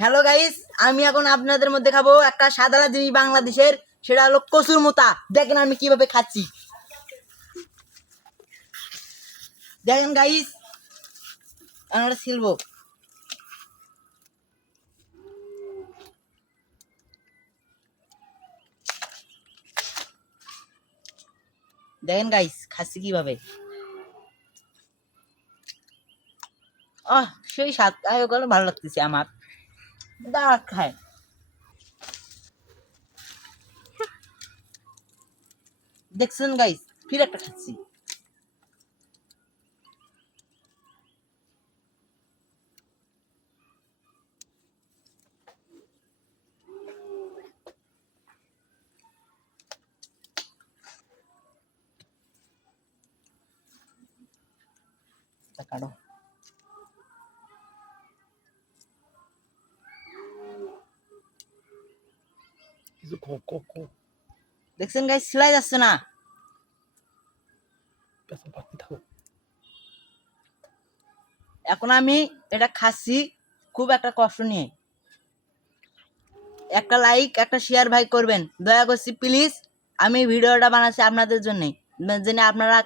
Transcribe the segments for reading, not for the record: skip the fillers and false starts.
Hello guys, আমি এখন আপনাদের মধ্যে খাবো একটা সাধারণ জিনিস বাংলাদেশের, সেটা হলো কচুর মোতা। দেখেন আমি কিভাবে খাচ্ছি। দেখেন গাইস, আমরা ছিলবো। দেখেন গাইস খাচ্ছি কিভাবে। সেই স্বাদ ওগুলো ভালো লাগতেছে আমার। দাঁড়া খায়। দেখছেন গাইস, ফির একটা খাচ্ছি। কাটো। দেখছেন গাইস, সিলাই যাচ্ছে না। এখন আমি এটা খাচ্ছি খুব একটা কষ্ট নিয়ে। একটা লাইক একটা শেয়ার ভাই করবেন, দয়া করছি প্লিজ। আমি ভিডিওটা বানাচ্ছি আপনাদের জন্যই, যেন আপনারা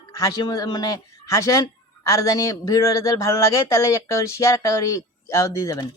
মানে হাসেন। আর জানি ভিডিওটা যদি ভালো লাগে তাহলে একটা করে শেয়ার, একটা করে দিয়ে যাবেন।